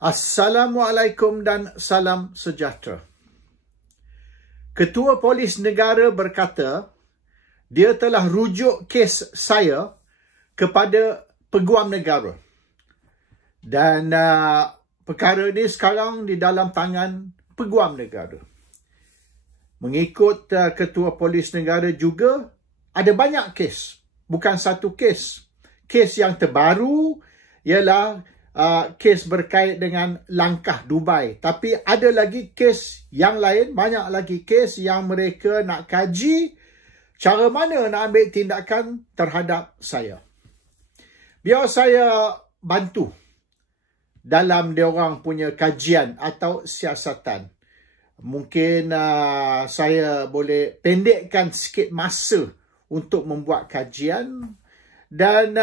Assalamualaikum dan salam sejahtera. Ketua Polis Negara berkata, dia telah rujuk kes saya kepada Peguam Negara. Dan perkara ini sekarang di dalam tangan Peguam Negara. Mengikut Ketua Polis Negara juga, ada banyak kes. Bukan satu kes. Kes yang terbaru ialah kes berkait dengan langkah Dubai. Tapi ada lagi kes yang lain, banyak lagi kes yang mereka nak kaji cara mana nak ambil tindakan terhadap saya. Biar saya bantu dalam diorang punya kajian atau siasatan. Mungkin saya boleh pendekkan sikit masa untuk membuat kajian dan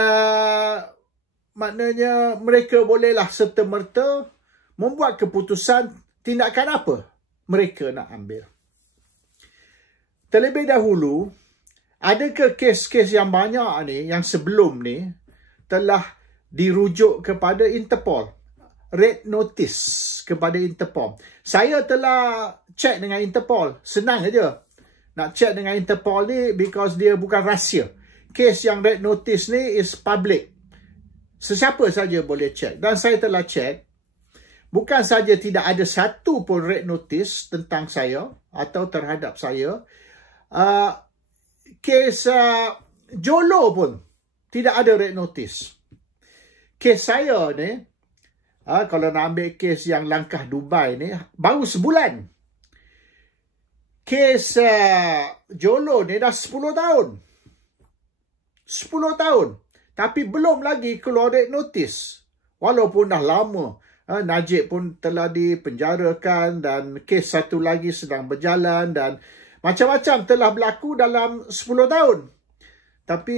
maknanya mereka bolehlah serta-merta membuat keputusan tindakan apa mereka nak ambil. Terlebih dahulu, adakah kes-kes yang banyak ni, yang sebelum ni, telah dirujuk kepada Interpol? Red notice kepada Interpol. Saya telah check dengan Interpol. Senang aja. Nak check dengan Interpol ni because dia bukan rahsia. Kes yang red notice ni is public. Sesiapa saja boleh cek. Dan saya telah cek. Bukan saja tidak ada satu pun red notice tentang saya atau terhadap saya. Kes Jolo pun tidak ada red notice. Kes saya ni, kalau nak ambil kes yang langkah Dubai ni, baru sebulan. Kes Jolo ni dah 10 tahun. 10 tahun. Tapi belum lagi keluar red notice. Walaupun dah lama. Najib pun telah dipenjarakan dan kes satu lagi sedang berjalan dan macam-macam telah berlaku dalam 10 tahun. Tapi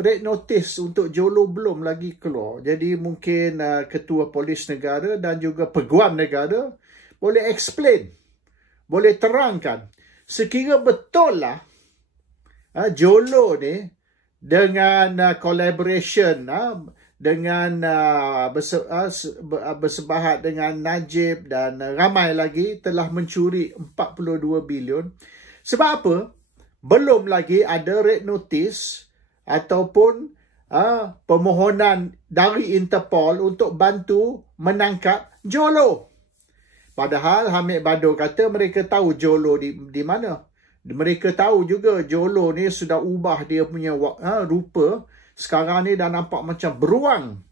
red notice untuk Jolo belum lagi keluar. Jadi mungkin Ketua Polis Negara dan juga Peguam Negara boleh explain. Boleh terangkan. Sekira betul lah Jolo ni dengan collaboration dengan bersebahat dengan Najib dan ramai lagi telah mencuri 42 bilion. Sebab apa? Belum lagi ada red notice ataupun permohonan dari Interpol untuk bantu menangkap Jolo. Padahal Hamid Bador kata mereka tahu Jolo di mana. Mereka tahu juga Jolo ni sudah ubah dia punya rupa. Sekarang ni dah nampak macam beruang,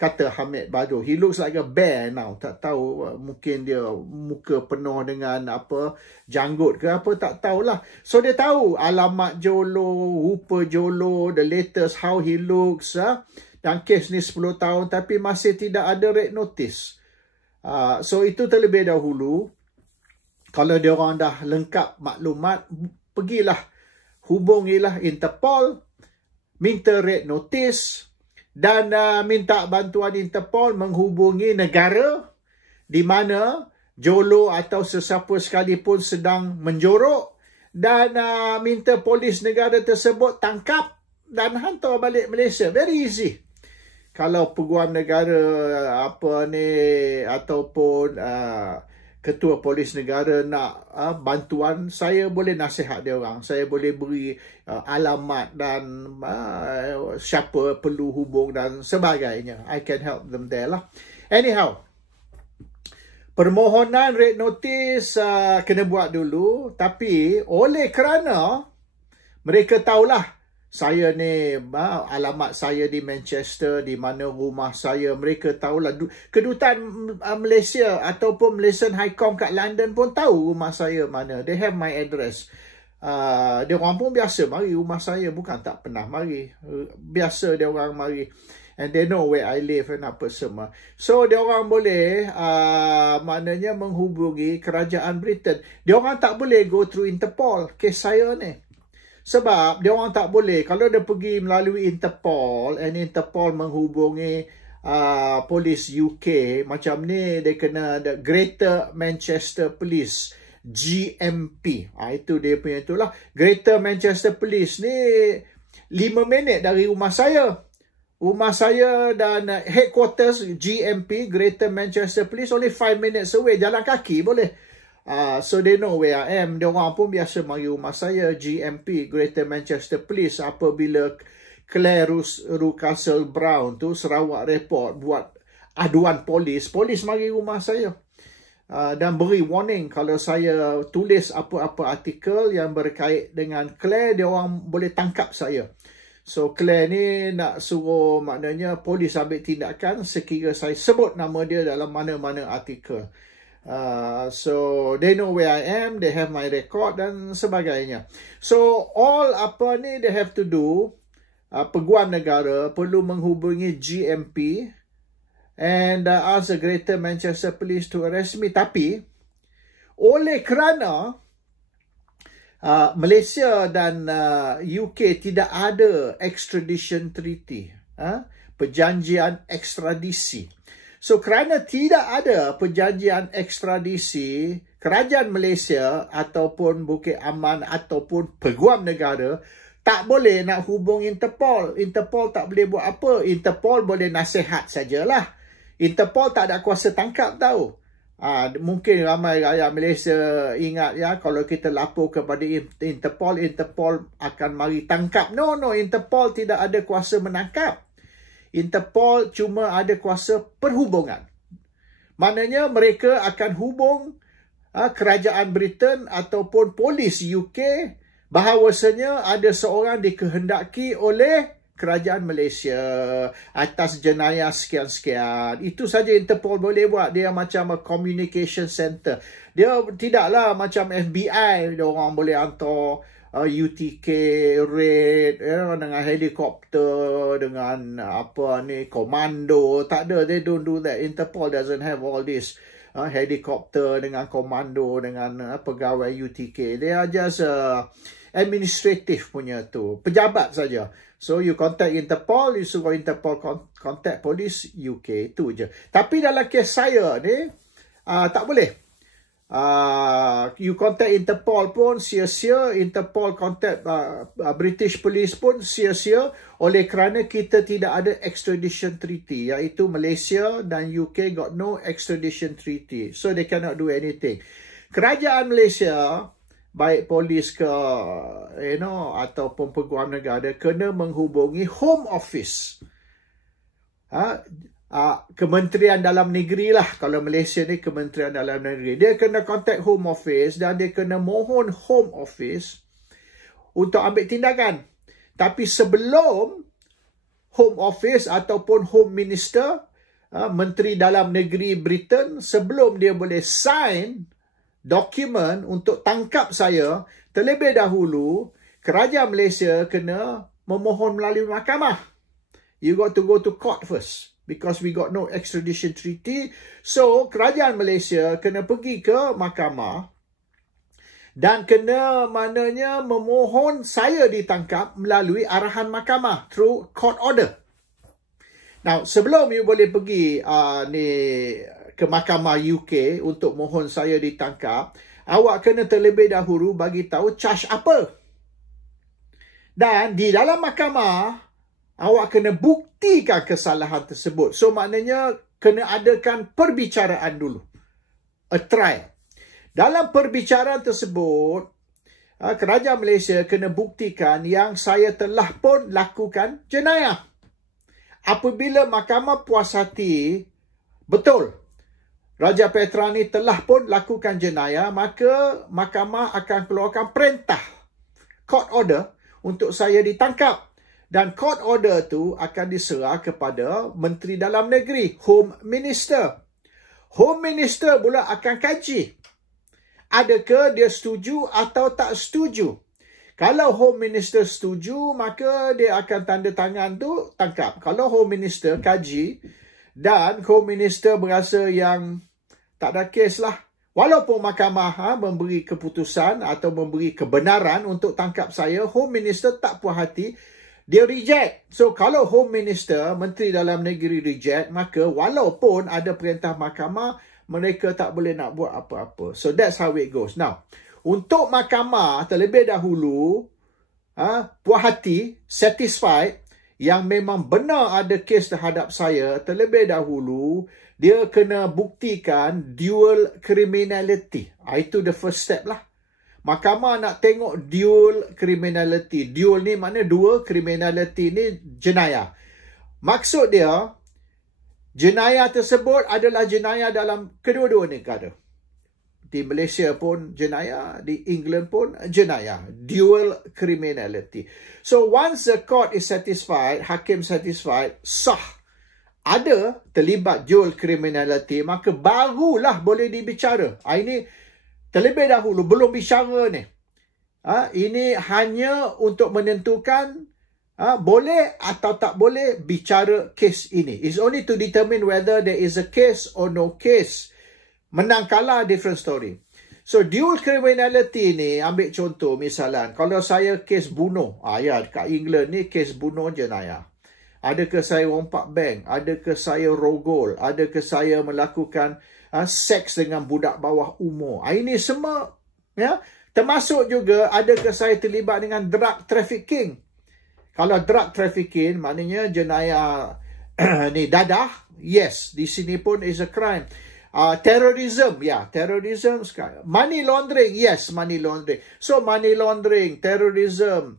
kata Hamid Bador. He looks like a bear now. Tak tahu, mungkin dia muka penuh dengan janggut ke apa, tak tahulah. So dia tahu alamat Jolo, rupa Jolo, the latest how he looks. Dan kes ni 10 tahun tapi masih tidak ada red notice. So itu terlebih dahulu. Kalau diorang dah lengkap maklumat, pergilah, hubungilah Interpol, minta red notice dan minta bantuan Interpol menghubungi negara di mana Jolo atau sesiapa sekalipun sedang menjorok dan minta polis negara tersebut tangkap dan hantar balik Malaysia. Very easy. Kalau Peguam Negara ataupun Ketua Polis Negara nak bantuan, saya boleh nasihat dia orang. Saya boleh beri alamat dan siapa perlu hubung dan sebagainya. I can help them there lah. Anyhow, permohonan red notice kena buat dulu. Tapi oleh kerana mereka tahulah saya ni, alamat saya di Manchester, di mana rumah saya. Mereka tahulah. Kedutaan Malaysia ataupun Malaysian High Com kat London pun tahu rumah saya mana. They have my address. Dia orang pun biasa mari rumah saya. Bukan tak pernah mari. Biasa dia orang mari. And they know where I live and apa semua. So, dia orang boleh maknanya menghubungi kerajaan Britain. Dia orang tak boleh go through Interpol. Kes saya ni. Sebab dia orang tak boleh. Kalau dia pergi melalui Interpol and Interpol menghubungi polis UK, macam ni dia kena the Greater Manchester Police, GMP. Itu dia punya itulah. Greater Manchester Police ni 5 minit dari rumah saya. Rumah saya dan headquarters GMP, Greater Manchester Police, only 5 minutes away. Jalan kaki boleh. So they know where I am. Diorang pun biasa mari rumah saya, GMP, Greater Manchester Police. Apabila Claire Russell Brown tu Sarawak report buat aduan polis mari rumah saya. Dan beri warning kalau saya tulis apa-apa artikel yang berkait dengan Claire, diorang boleh tangkap saya. So Claire ni nak suruh maknanya polis ambil tindakan sekira saya sebut nama dia dalam mana-mana artikel. So they know where I am, they have my record dan sebagainya. So all apa ni they have to do, peguam negara perlu menghubungi GMP and ask the Greater Manchester Police to arrest me. Tapi oleh kerana Malaysia dan UK tidak ada extradition treaty, perjanjian ekstradisi. So kerana tidak ada perjanjian ekstradisi, kerajaan Malaysia ataupun Bukit Aman ataupun peguam negara tak boleh nak hubung Interpol. Interpol tak boleh buat apa. Interpol boleh nasihat sajalah. Interpol tak ada kuasa tangkap tahu. Mungkin ramai rakyat Malaysia ingat ya, kalau kita lapor kepada Interpol, Interpol akan mari tangkap. No, Interpol tidak ada kuasa menangkap. Interpol cuma ada kuasa perhubungan. Maknanya mereka akan hubung kerajaan Britain ataupun polis UK bahawasanya ada seorang dikehendaki oleh kerajaan Malaysia atas jenayah sekian-sekian. Itu saja Interpol boleh buat. Dia macam a communication center. Dia tidaklah macam FBI. Dia orang boleh hantar UTK, raid, dengan helikopter, dengan apa ni, komando. Tak ada. They don't do that. Interpol doesn't have all this. Helikopter dengan komando, dengan pegawai UTK. They are just administrative punya tu. Pejabat saja. So you contact Interpol, you suruh Interpol contact polis UK, tu je. Tapi dalam kes saya ni, tak boleh. You contact Interpol pun sia-sia, Interpol contact British Police pun sia-sia, oleh kerana kita tidak ada extradition treaty, iaitu Malaysia dan UK got no extradition treaty. So they cannot do anything. Kerajaan Malaysia, baik polis ke, ataupun peguam negara, kena menghubungi Home Office. Kementerian Dalam Negeri lah. Kalau Malaysia ni Kementerian Dalam Negeri. Dia kena contact Home Office dan dia kena mohon Home Office untuk ambil tindakan. Tapi sebelum Home Office ataupun Home Minister, Menteri Dalam Negeri Britain, sebelum dia boleh sign dokumen untuk tangkap saya, terlebih dahulu kerajaan Malaysia kena memohon melalui mahkamah. You got to go to court first because we got no extradition treaty. So kerajaan Malaysia kena pergi ke mahkamah dan kena maknanya memohon saya ditangkap melalui arahan mahkamah through court order. Now sebelum you boleh pergi ke mahkamah UK untuk mohon saya ditangkap, awak kena terlebih dahulu bagi tahu charge apa. Dan di dalam mahkamah, awak kena buktikan kesalahan tersebut. So maknanya kena adakan perbicaraan dulu. A trial. Dalam perbicaraan tersebut, kerajaan Malaysia kena buktikan yang saya telah pun lakukan jenayah. Apabila mahkamah puas hati, betul, Raja Petra ni telah pun lakukan jenayah, maka mahkamah akan keluarkan perintah, court order, untuk saya ditangkap. Dan court order tu akan diserah kepada Menteri Dalam Negeri, Home Minister. Home Minister pula akan kaji, adakah dia setuju atau tak setuju. Kalau Home Minister setuju, maka dia akan tanda tangan tu tangkap. Kalau Home Minister kaji dan Home Minister berasa yang tak ada kes lah, walaupun mahkamah memberi keputusan atau memberi kebenaran untuk tangkap saya, Home Minister tak puas hati, dia reject. So kalau Home Minister, Menteri Dalam Negeri reject, maka walaupun ada perintah mahkamah, mereka tak boleh nak buat apa-apa. So that's how it goes. Now, untuk mahkamah terlebih dahulu puas hati, satisfied, yang memang benar ada kes terhadap saya, terlebih dahulu, dia kena buktikan dual criminality. Itu the first step lah. Mahkamah nak tengok dual criminality. Dual ni makna dua, criminality ni jenayah. Maksud dia, jenayah tersebut adalah jenayah dalam kedua-dua negara. Di Malaysia pun jenayah, di England pun jenayah. Dual criminality. So once the court is satisfied, hakim satisfied, sah, ada terlibat dual criminality, maka barulah boleh dibicara. Ini terlebih dahulu belum bicara ni. Ini hanya untuk menentukan boleh atau tak boleh bicara kes ini. It's only to determine whether there is a case or no case. Menang kalah different story. So dual criminality ni, ambil contoh misalan, kalau saya kes bunuh, kat England ni kes bunuh jenayah. Adakah saya rompak bank? Adakah saya rogol? Adakah saya melakukan seks dengan budak bawah umur? Ini semua, ya. Termasuk juga adakah saya terlibat dengan drug trafficking. Kalau drug trafficking maknanya jenayah ni dadah, yes, di sini pun is a crime. Terrorism, terrorism. Money laundering, yes, money laundering. So money laundering, terrorism,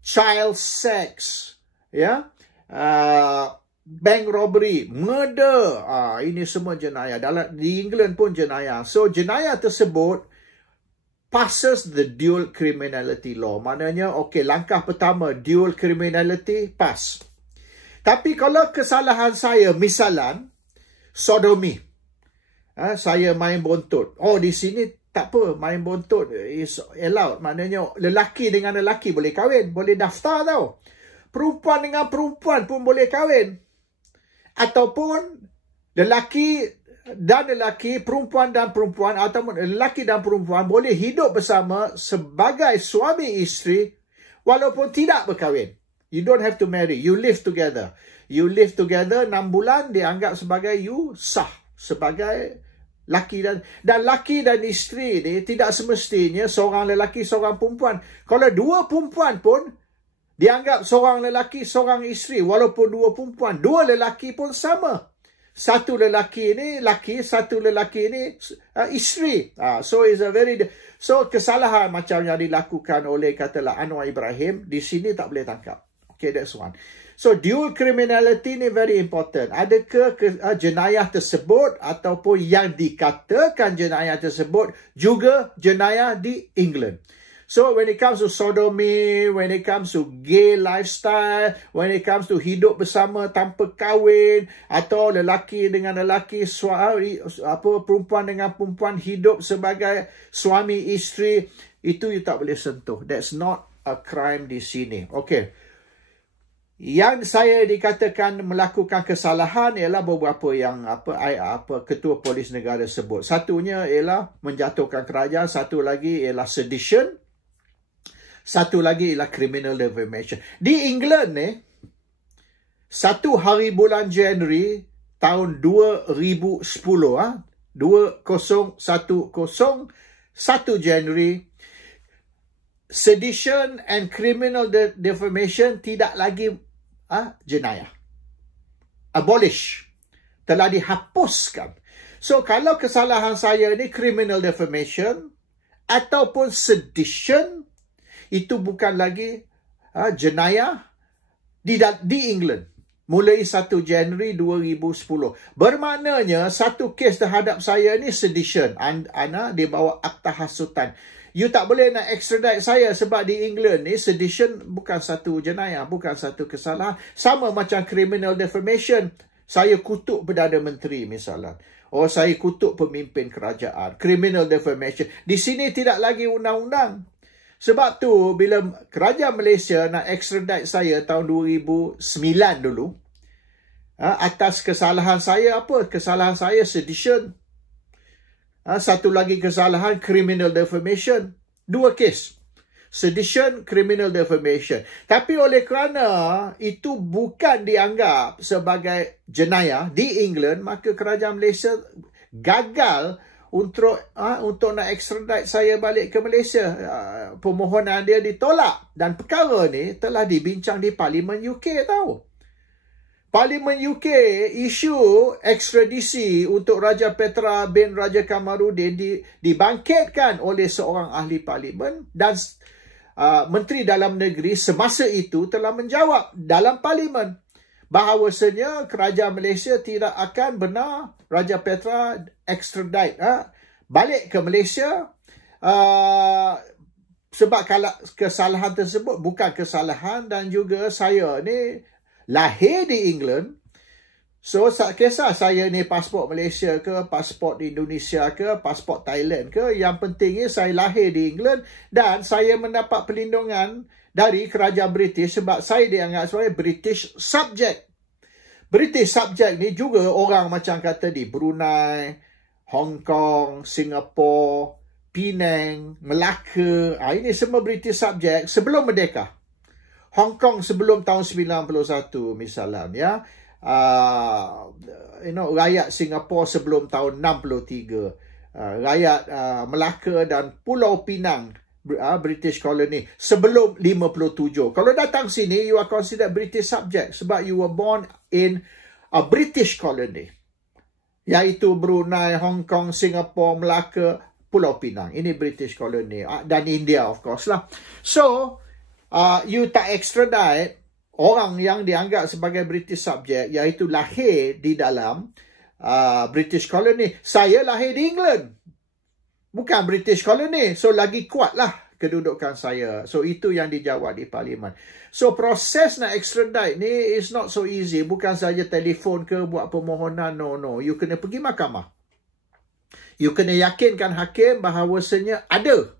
child sex, bank robbery, murder, ini semua jenayah. Di England pun jenayah. So jenayah tersebut passes the dual criminality law. Maknanya, langkah pertama, dual criminality, pass. Tapi kalau kesalahan saya, misalan, sodomi, saya main bontot. Di sini tak apa, main bontot is allowed. Maknanya, lelaki dengan lelaki boleh kahwin, boleh daftar tau. Perempuan dengan perempuan pun boleh kahwin. Ataupun lelaki dan lelaki, perempuan dan perempuan, ataupun lelaki dan perempuan boleh hidup bersama sebagai suami isteri walaupun tidak berkahwin. You don't have to marry. You live together. You live together 6 bulan, dianggap sebagai you sah. Sebagai laki dan laki dan isteri ni tidak semestinya seorang lelaki, seorang perempuan. Kalau dua perempuan pun dianggap seorang lelaki, seorang isteri. Walaupun dua perempuan, dua lelaki pun sama. Satu lelaki ni laki, satu lelaki ni isteri. So kesalahan macam yang dilakukan oleh katalah Anwar Ibrahim, di sini tak boleh tangkap. Okay, that's one. So dual criminality ni very important. Adakah jenayah tersebut ataupun yang dikatakan jenayah tersebut juga jenayah di England. So when it comes to sodomy, when it comes to gay lifestyle, when it comes to hidup bersama tanpa kahwin, atau lelaki dengan lelaki, perempuan dengan perempuan hidup sebagai suami isteri, itu you tak boleh sentuh. That's not a crime di sini. Okay. Yang saya dikatakan melakukan kesalahan ialah beberapa yang ketua polis negara sebut. Satunya ialah menjatuhkan kerajaan, satu lagi ialah sedition, satu lagi ialah criminal defamation. Di England ni, 1 hari bulan Januari tahun 2010, 2010, 1 Januari, sedition and criminal defamation tidak lagi jenayah. Abolish. Telah dihapuskan. So, kalau kesalahan saya ni criminal defamation ataupun sedition, itu bukan lagi jenayah di England. Mulai 1 Januari 2010. Bermaknanya, satu kes terhadap saya ni sedition. Ana di bawah akta hasutan. You tak boleh nak extradite saya sebab di England ni sedition bukan satu jenayah, bukan satu kesalahan. Sama macam criminal defamation. Saya kutuk Perdana Menteri misalnya. Saya kutuk pemimpin kerajaan. Criminal defamation. Di sini tidak lagi undang-undang. Sebab tu bila kerajaan Malaysia nak extradite saya tahun 2009 dulu, atas kesalahan saya apa? Kesalahan saya sedition. Satu lagi kesalahan criminal defamation. 2 kes. Sedition, criminal defamation. Tapi oleh kerana itu bukan dianggap sebagai jenayah di England, maka kerajaan Malaysia gagal untuk nak extradite saya balik ke Malaysia. Permohonan dia ditolak dan perkara ni telah dibincang di Parlimen UK tahu. Parlimen UK isu ekstradisi untuk Raja Petra bin Raja Kamarudin dibangkitkan oleh seorang ahli parlimen dan Menteri Dalam Negeri semasa itu telah menjawab dalam parlimen bahawasanya kerajaan Malaysia tidak akan benar Raja Petra extradite balik ke Malaysia sebab kesalahan tersebut bukan kesalahan dan juga saya ni lahir di England. So, tak kisah saya ni pasport Malaysia ke, pasport Indonesia ke, pasport Thailand ke. Yang pentingnya saya lahir di England dan saya mendapat perlindungan dari kerajaan British sebab saya dianggap sebagai British subject. British subject ni juga orang macam kata di Brunei, Hong Kong, Singapura, Penang, Melaka. Ini semua British subject sebelum merdeka. Hong Kong sebelum tahun 91 misalnya, rakyat Singapura sebelum tahun 63, rakyat Melaka dan Pulau Pinang, British colony sebelum 57. Kalau datang sini, you are considered British subject sebab you were born in a British colony, iaitu Brunei, Hong Kong, Singapura, Melaka, Pulau Pinang. Ini British colony dan India of course lah. So you tak extradite orang yang dianggap sebagai British subject, iaitu lahir di dalam British colony. Saya lahir di England, bukan British colony. So, lagi kuatlah kedudukan saya. So, itu yang dijawab di Parlimen. So, proses nak extradite ni is not so easy. Bukan saja telefon ke buat permohonan. No. You kena pergi mahkamah. You kena yakinkan hakim bahawasanya ada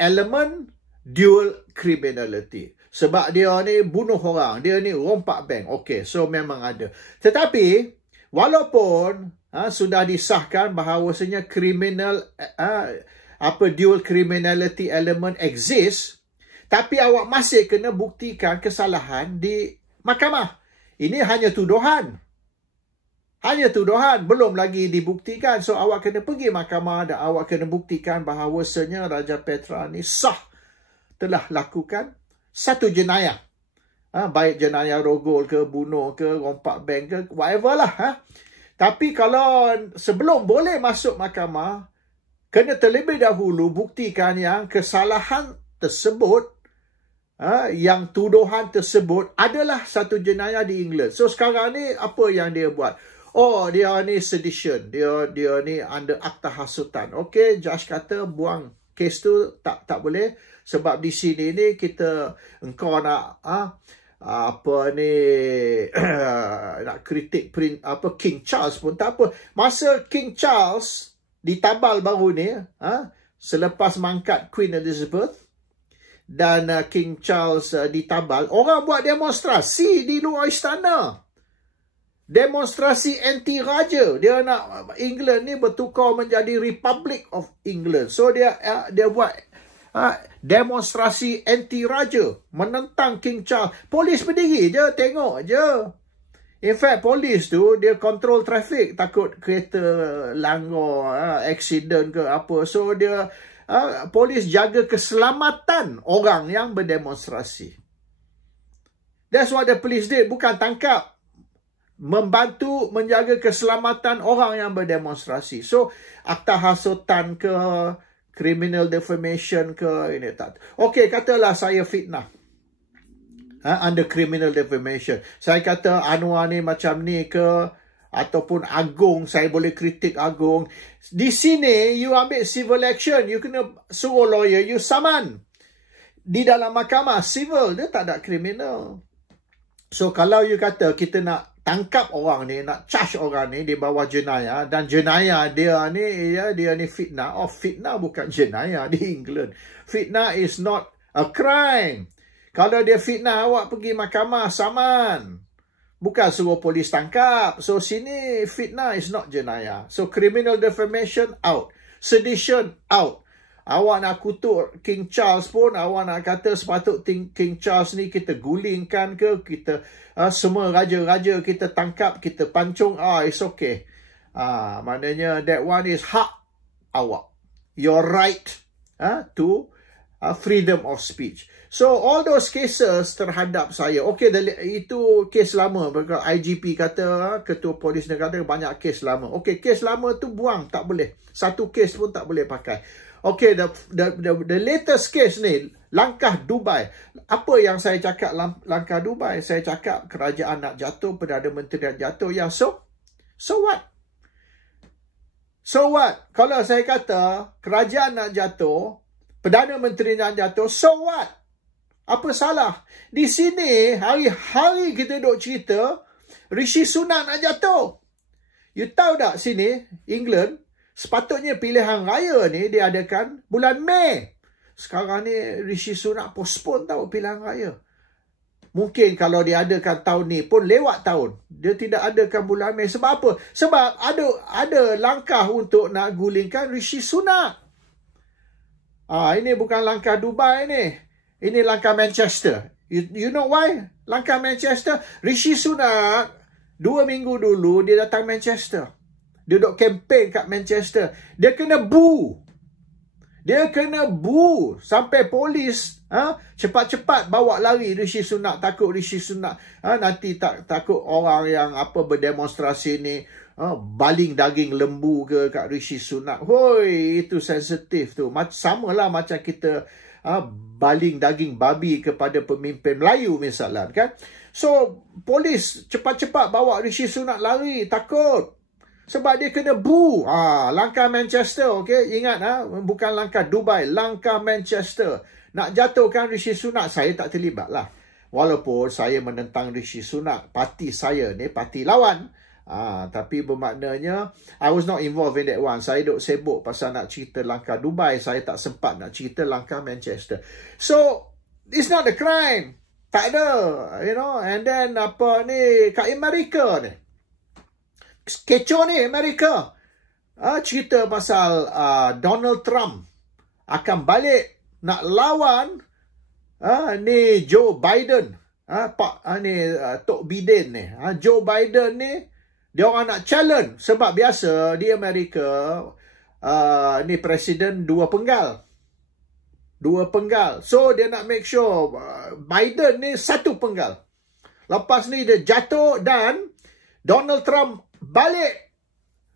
elemen dual criminality. Sebab dia ni bunuh orang, dia ni rompak bank. So memang ada. Tetapi walaupun sudah disahkan bahawasanya dual criminality element exist, tapi awak masih kena buktikan kesalahan di mahkamah. Ini hanya tuduhan. Belum lagi dibuktikan. So awak kena pergi mahkamah dan awak kena buktikan bahawasanya Raja Petra ni telah lakukan satu jenayah. Baik jenayah rogol ke, bunuh ke, rompak bank ke, whatever lah. Tapi kalau sebelum boleh masuk mahkamah, kena terlebih dahulu buktikan yang kesalahan tersebut, yang tuduhan tersebut adalah satu jenayah di England. So sekarang ni apa yang dia buat? Dia ni sedition. Dia ni under akta hasutan. Judge kata buang kes tu tak boleh. Sebab di sini ni engkau nak nak kritik King Charles pun tak apa. Masa King Charles ditabal baru ni, selepas mangkat Queen Elizabeth dan King Charles ditabal, orang buat demonstrasi di luar istana. Demonstrasi anti-raja. Dia nak England ni bertukar menjadi Republic of England. So dia buat demonstrasi anti-raja, menentang King Charles. Polis berdiri je, tengok je. In fact, polis tu, dia control traffic, takut kereta langgar, accident ke apa. So, polis jaga keselamatan orang yang berdemonstrasi. That's what the police did, bukan tangkap. Membantu menjaga keselamatan orang yang berdemonstrasi. So, akta hasutan ke, criminal defamation ke, ini tak. Katalah saya fitnah. Under criminal defamation. Saya kata Anwar ni macam ni ke, ataupun Agong, saya boleh kritik Agong. Di sini, you ambil civil action. You kena suruh lawyer, you saman. Di dalam mahkamah, civil, dia tak ada criminal. So, kalau you kata kita nak tangkap orang ni, nak charge orang ni di bawah jenayah, dan jenayah dia ni fitnah. Fitnah bukan jenayah di England. Fitnah is not a crime. Kalau dia fitnah, awak pergi mahkamah, saman. Bukan suruh polis tangkap. So, sini fitnah is not jenayah. So, criminal defamation out. Sedition out. Awak nak kutuk King Charles pun, awak nak kata sepatut King Charles ni kita gulingkan ke, kita semua raja-raja kita tangkap, kita pancung, it's okay. Maknanya that one is hak awak. Your right to freedom of speech. So all those cases terhadap saya, okay, itu kes lama. IGP kata, Ketua Polis Negara banyak kes lama. Okay, kes lama tu buang, tak boleh. Satu kes pun tak boleh pakai. Okay, the latest case ni, langkah Dubai. Apa yang saya cakap langkah Dubai? Saya cakap kerajaan nak jatuh, Perdana Menteri nak jatuh. Ya, so what? So what? Kalau saya kata kerajaan nak jatuh, Perdana Menteri nak jatuh, so what? Apa salah? Di sini, hari-hari kita duk cerita, Rishi Sunak nak jatuh. You tahu tak sini, England, sepatutnya pilihan raya ni diadakan bulan Mei. Sekarang ni Rishi Sunak postpone tahu pilihan raya. Mungkin kalau diadakan tahun ni pun lewat tahun. Dia tidak adakan bulan Mei. Sebab apa? Sebab ada langkah untuk nak gulingkan Rishi Sunak. Ini bukan langkah Dubai ni. Ini langkah Manchester. You know why? Langkah Manchester. Rishi Sunak 2 minggu dulu dia datang Manchester. Dia duk kempen kat Manchester. Dia kena boo. Dia kena boo. Sampai polis cepat-cepat bawa lari Rishi Sunak. Takut Rishi Sunak nanti takut orang yang berdemonstrasi ni baling daging lembu ke kat Rishi Sunak. Hoi, itu sensitif tu. Samalah macam kita baling daging babi kepada pemimpin Melayu misalnya, kan? So, polis cepat-cepat bawa Rishi Sunak lari, takut. Sebab dia kena boo. Langkah Manchester, okey? Ingat, bukan langkah Dubai, langkah Manchester. Nak jatuhkan Rishi Sunak, saya tak terlibat lah. Walaupun saya menentang Rishi Sunak, parti saya ni parti lawan. Tapi bermaknanya I was not involved in that one. Saya duk sibuk pasal nak cerita langkah Dubai. Saya tak sempat nak cerita langkah Manchester. So, it's not a crime. Tak ada, you know. And then kat Amerika ni, kecoh ni Amerika. Cerita pasal Donald Trump akan balik nak lawan ni Joe Biden. Tok Biden ni. Joe Biden ni, dia orang nak challenge. Sebab biasa di Amerika, ni presiden dua penggal. So, dia nak make sure Biden ni satu penggal. Lepas ni dia jatuh dan Donald Trump balik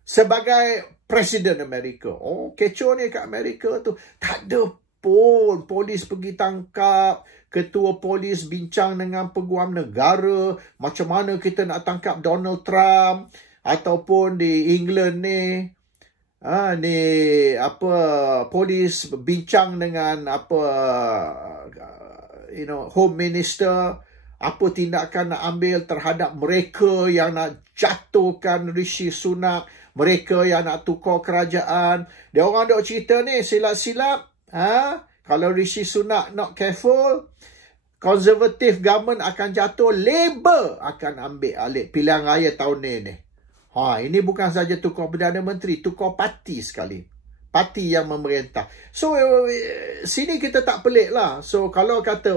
sebagai presiden Amerika. Kecoh ni kat Amerika tu. Tak ada pun polis pergi tangkap. Ketua polis bincang dengan peguam negara macam mana kita nak tangkap Donald Trump. Ataupun di England ni, polis bincang dengan Home Minister, apa tindakan nak ambil terhadap mereka yang nak jatuhkan Rishi Sunak, mereka yang nak tukar kerajaan. Dia orang dok cerita ni silap-silap. Kalau Rishi Sunak not careful, Conservative government akan jatuh, Labour akan ambil alih pilihan raya tahun ni. Ini bukan saja tukar Perdana Menteri, tukar parti sekali. Parti yang memerintah. So, sini kita tak pelik lah. So, kalau kata,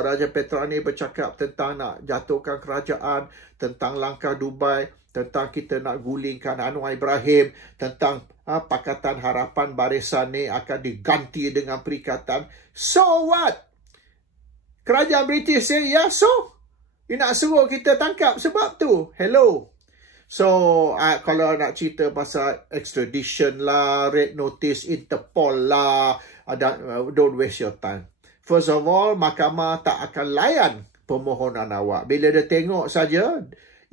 Raja Petra ni bercakap tentang nak jatuhkan kerajaan, tentang langkah Dubai, tentang kita nak gulingkan Anwar Ibrahim, tentang Pakatan Harapan Barisan ni akan diganti dengan Perikatan. So what? Kerajaan British say, so? You nak suruh kita tangkap sebab tu. Hello. So, kalau nak cerita pasal extradition lah, red notice, Interpol lah, don't waste your time. First of all, mahkamah tak akan layan permohonan awak. Bila dia tengok saja,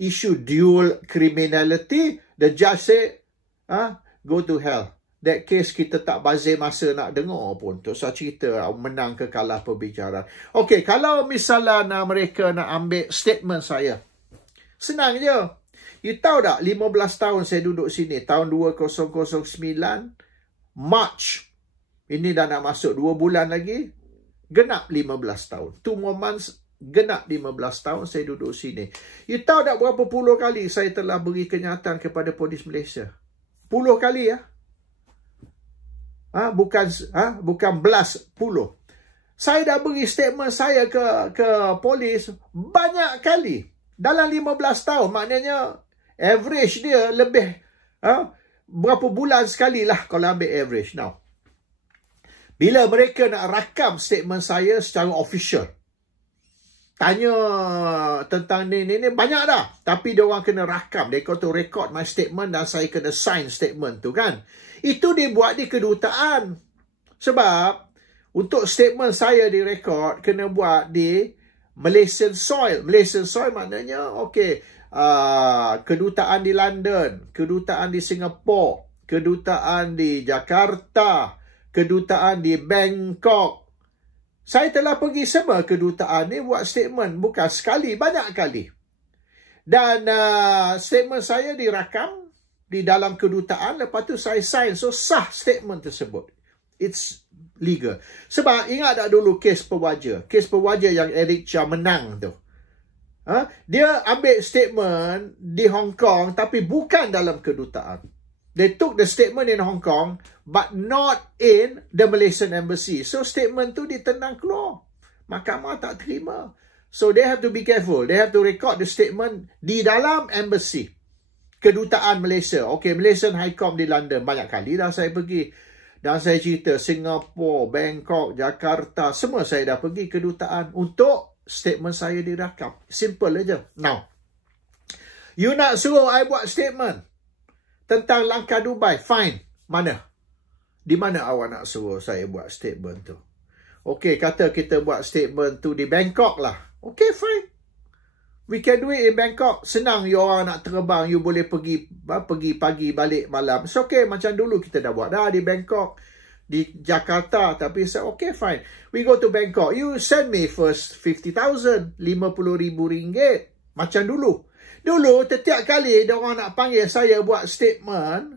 issue dual criminality, the judge say, go to hell. That case kita tak bazir masa nak dengar pun. Tu saya cerita menang ke kalah perbicaraan. Okey, kalau misalnya mereka nak ambil statement saya, senang je. You tahu tak, 15 tahun saya duduk sini, tahun 2009, March. Ini dah nak masuk 2 bulan lagi, genap 15 tahun. 2 more months, genap 15 tahun saya duduk sini. You tahu tak berapa puluh kali saya telah beri kenyataan kepada polis Malaysia? Puluh kali ya? Bukan belas, puluh. Saya dah beri statement saya ke polis banyak kali. Dalam 15 tahun, maknanya average dia lebih Berapa bulan sekali lah kalau ambil average. Now, bila mereka nak rakam statement saya secara official, tanya tentang ni banyak dah. Tapi dia orang kena rakam. They got to record my statement dan saya kena sign statement tu kan. Itu dibuat di kedutaan. Sebab untuk statement saya direkod kena buat di Malaysian soil. Malaysian soil maknanya kedutaan di London, kedutaan di Singapura, kedutaan di Jakarta, kedutaan di Bangkok. Saya telah pergi semua kedutaan ni buat statement. Bukan sekali, banyak kali. Dan statement saya dirakam di dalam kedutaan. Lepas tu saya sign. So sah statement tersebut. It's legal. Sebab ingat tak dulu kes Perwaja. Kes Perwaja yang Eric Chia menang tu. Dia ambil statement di Hong Kong tapi bukan dalam kedutaan. They took the statement in Hong Kong but not in the Malaysian Embassy. So statement tu ditendang keluar. Mahkamah tak terima. So they have to be careful. They have to record the statement di dalam embassy. Kedutaan Malaysia. Okay, Malaysian High Comm di London. Banyak kali dah saya pergi. Dan saya cerita Singapura, Bangkok, Jakarta. Semua saya dah pergi kedutaan untuk statement saya dirakam. Simple aja. Now, you nak suruh I buat statement tentang langkah Dubai. Fine. Mana? Di mana awak nak suruh saya buat statement tu? Okey, kata kita buat statement tu di Bangkok lah. Okey, fine. We can do it in Bangkok. Senang you orang nak terbang. You boleh pergi pagi, balik malam. It's okay. Macam dulu kita dah buat dah di Bangkok. Di Jakarta. Tapi okay, fine. We go to Bangkok. You send me first 50,000. 50,000 ringgit. Macam dulu. Dulu, setiap kali diorang nak panggil saya buat statement,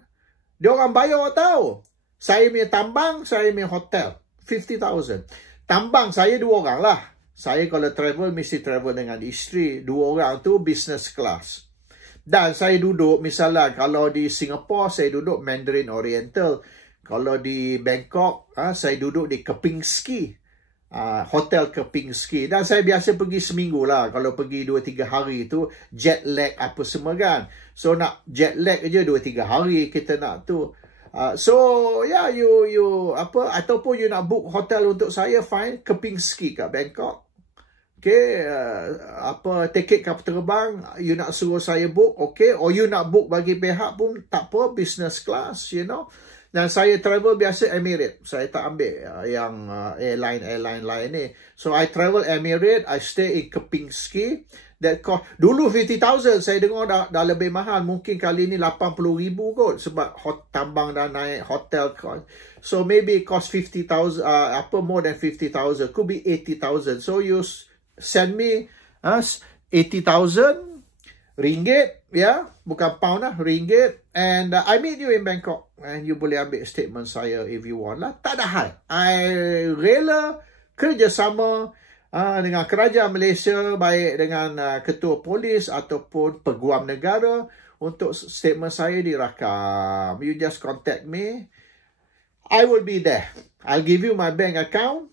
diorang bayar tahu. Saya punya tambang, saya punya hotel. 50,000. Tambang saya 2 orang lah. Saya kalau travel, mesti travel dengan isteri. 2 orang tu business class. Dan saya duduk, misalnya kalau di Singapura, saya duduk Mandarin Oriental. Kalau di Bangkok, saya duduk di Kempinski. Hotel Kempinski. Dan saya biasa pergi seminggu lah. Kalau pergi 2-3 hari tu, jet lag apa semua kan. So nak jet lag aja 2-3 hari kita nak tu. So yeah, you ataupun you nak book hotel untuk saya, fine. Kempinski kat Bangkok. Okay, tiket kapal terbang, you nak suruh saya book, okay. Or you nak book bagi pihak pun tak apa, business class, you know. Dan saya travel biasa Emirates. Saya tak ambil yang airline lain ni. So I travel Emirates, I stay in Kempinski. That cost, dulu 50,000 saya dengar dah lebih mahal. Mungkin kali ni 80,000 kot. Sebab tambang dah naik, hotel cost. So maybe cost 50,000, more than 50,000. Could be 80,000. So you send me 80,000 ringgit, ya, bukan pound lah, ringgit. And I meet you in Bangkok. And you boleh ambil statement saya if you want lah. Tak ada hal. I rela kerjasama dengan kerajaan Malaysia, baik dengan ketua polis ataupun peguam negara untuk statement saya dirakam. You just contact me. I will be there. I'll give you my bank account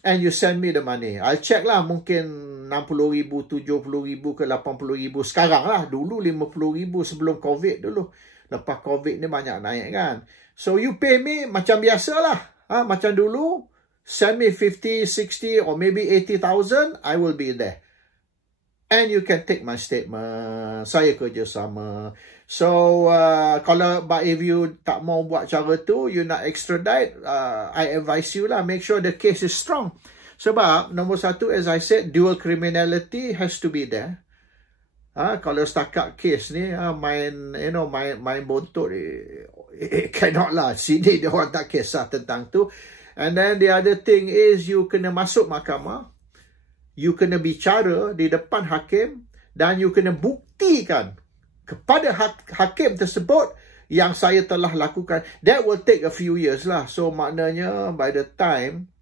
and you send me the money. I'll check lah, mungkin 60,000, 70,000 ke 80,000 sekarang lah. Dulu 50,000 sebelum COVID dulu. Lepas COVID ni banyak naik kan. So you pay me macam biasa lah. Macam dulu. Send me 50, 60 or maybe 80,000. I will be there. And you can take my statement. Saya kerjasama. So but if you tak mau buat cara tu, you nak extradite, I advise you lah, make sure the case is strong. Sebab nombor satu, as I said, dual criminality has to be there. Kalau setakat case ni main bontot, cannot lah. Sini dia orang tak kisah tentang tu. And then the other thing is you kena masuk mahkamah, you kena bicara di depan hakim dan you kena buktikan kepada hakim tersebut yang saya telah lakukan. That will take a few years lah. So maknanya by the time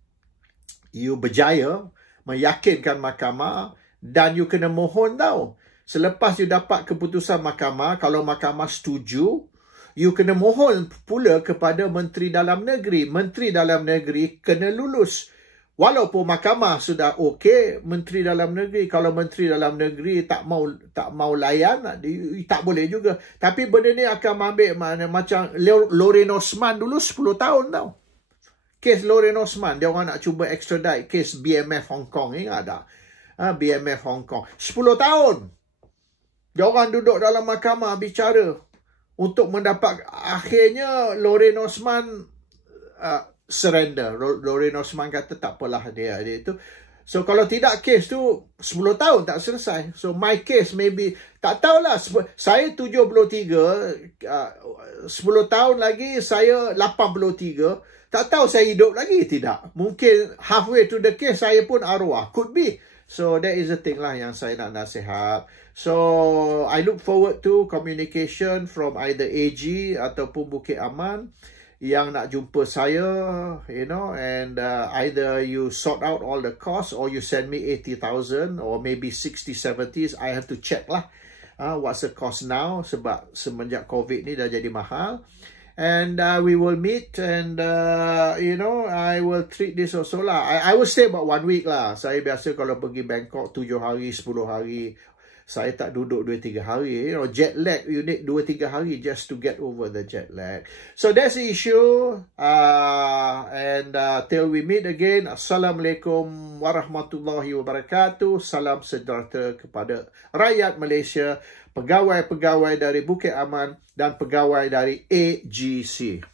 you berjaya meyakinkan mahkamah, dan you kena mohon tau. Selepas you dapat keputusan mahkamah, kalau mahkamah setuju, you kena mohon pula kepada Menteri Dalam Negeri. Menteri Dalam Negeri kena lulus Walaupun mahkamah sudah okey, Menteri Dalam Negeri, kalau Menteri Dalam Negeri tak mau layan, tak boleh juga. Tapi benda ni akan ambil macam Lorraine Osman dulu 10 tahun tau. Kes Lorraine Osman, dia orang nak cuba extradite kes BMF Hong Kong, ingat tak? BMF Hong Kong 10 tahun. Dia orang duduk dalam mahkamah bicara untuk mendapat, akhirnya Lorraine Osman surrender. Lorraine Osman kata tak apalah dia itu. So kalau tidak kes tu 10 tahun tak selesai. So my case maybe tak tahulah, saya 73, 10 tahun lagi saya 83. Tak tahu saya hidup lagi tidak. Mungkin halfway to the case saya pun arwah. Could be. So that is the thing lah yang saya nak nasihat. So I look forward to communication from either AG ataupun Bukit Aman yang nak jumpa saya, you know, and either you sort out all the costs or you send me 80,000 or maybe 60-70. I have to check lah what's the cost now, sebab semenjak COVID ni dah jadi mahal. And we will meet and you know, I will treat this also lah. I will stay about 1 week lah. Saya biasa kalau pergi Bangkok 7 hari, 10 hari. Saya tak duduk 2-3 hari. You know, jet lag, you need 2-3 hari just to get over the jet lag. So that's the issue. And till we meet again, Assalamualaikum warahmatullahi wabarakatuh. Salam sejahtera kepada rakyat Malaysia, pegawai-pegawai dari Bukit Aman dan pegawai dari AGC.